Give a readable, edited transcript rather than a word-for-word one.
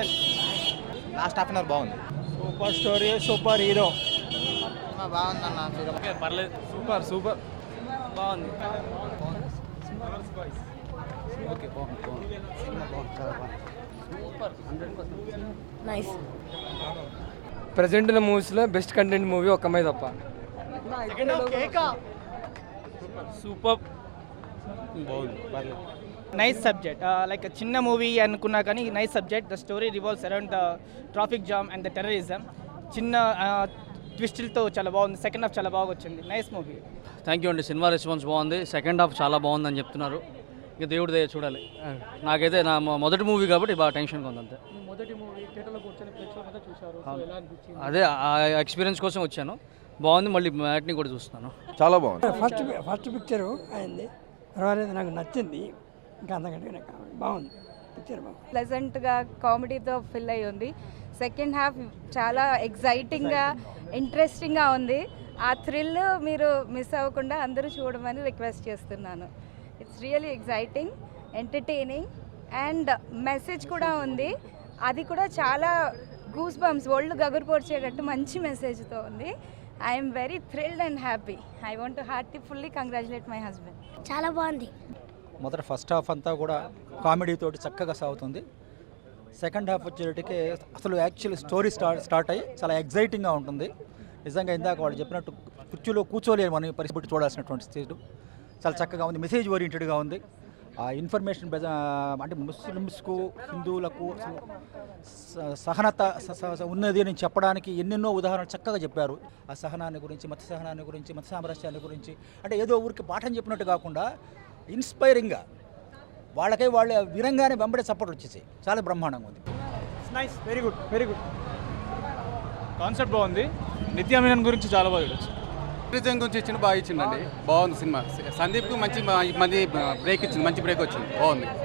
Style. Last half an hour బాగుంది. Super story, super hero. బాగుందన్న film. పర్లేదు, super super బాగుంది. ఓకే బాగుంది. సినిమా బాగుంది, చాలా బాగుంది. సూపర్ 100%. నైస్. ప్రజెంట్ ఉన్న మూవీస్లో బెస్ట్ కంటెంట్ మూవీ ఒక అమ్మాయి తప్ప. సూపర్ బాగుంది, పర్లేదు. నైస్ సబ్జెక్ట్, లైక్ చిన్న మూవీ అనుకున్నా కానీ nice subject. The story revolves around the traffic jam and the terrorism. చిన్న ట్విస్టులతో చాలా బాగుంది. సెకండ్ హాఫ్ చాలా బాగా వచ్చింది. Nice movie. థ్యాంక్ యూ అండి. సినిమా రెస్పాన్స్ బాగుంది. సెకండ్ హాఫ్ చాలా బాగుందని చెప్తున్నారు. ఇక దేవుడి దయ చూడాలి. నాకైతే నా మొదటి మూవీ కాబట్టి బాగా టెన్షన్గా ఉంది అంతే. మొదటి మూవీ థియేటర్లో కూర్చొని ప్రేక్షకులంతా చూశారు. ఎలా అనిపించింది? అదే ఆ ఎక్స్పీరియన్స్ కోసం వచ్చాను. బాగుంది. మళ్ళీ మ్యాట్ని కూడా చూస్తున్నాను. చాలా బాగుంది. ఫస్ట్ పిక్చరు అయింది, పర్వాలేదు, నాకు నచ్చింది. ఇంకా అంతకంటే నాకు బాగుంది పిక్చర్, బాగుంది. ప్లెజెంట్గా కామెడీతో ఫిల్ అయ్యి ఉంది. సెకండ్ హాఫ్ చాలా ఎగ్జైటింగ్గా, ఇంట్రెస్టింగ్గా ఉంది. ఆ థ్రిల్ మీరు మిస్ అవ్వకుండా అందరూ చూడమని రిక్వెస్ట్ చేస్తున్నాను. It's really exciting, entertaining and message కూడా ఉంది. అది కూడా చాలా గూస్ బంప్స్, ఒళ్ళు గగురు పొడిచేటట్టు మంచి మెసేజ్తో ఉంది. I'm very thrilled and happy. I want to heartfully congratulate my husband. చాలా బాగుంది. మొదట ఫస్ట్ హాఫ్ అంతా కూడా కామెడీ తోటి చక్కగా సాగుతుంది. సెకండ్ హాఫ్ వచ్చేటికి అసలు యాక్చువల్ స్టోరీ స్టార్ట్ అయ్యి చాలా ఎగ్జైటింగ్గా ఉంటుంది. నిజంగా ఇందాక వాళ్ళు చెప్పినట్టు కుర్చీలో కూర్చోలేము అని పరిస్థితి చూడాల్సినటువంటి స్టేజ్ చాలా చక్కగా ఉంది. మెసేజ్ ఓరియంటెడ్గా ఉంది. ఆ ఇన్ఫర్మేషన్ అంటే ముస్లిమ్స్కు, హిందువులకు సహనత ఉన్నది అని చెప్పడానికి ఎన్నెన్నో ఉదాహరణలు చక్కగా చెప్పారు. ఆ సహనాన్ని గురించి, మత సహనాన్ని గురించి, మత సామరస్యాన్ని గురించి, అంటే ఏదో ఊరికి పాఠం చెప్పినట్టు కాకుండా ఇన్స్పైరింగ్గా వాళ్ళకే వాళ్ళు వినంగానే వెంబడే సపోర్ట్ వచ్చేసి చాలా బ్రహ్మాండంగా ఉంది. Nice, very good, very good. Concept బాగుంది. నిత్య మీనన్ గురించి చాలా బాగా చూడొచ్చు. టూరిజం గురించి ఇచ్చిన బాగా ఇచ్చిందండి. బాగుంది సినిమా. సందీప్కు మంచి బ్రేక్ ఇచ్చింది, మంచి బ్రేక్ వచ్చింది, బాగుంది.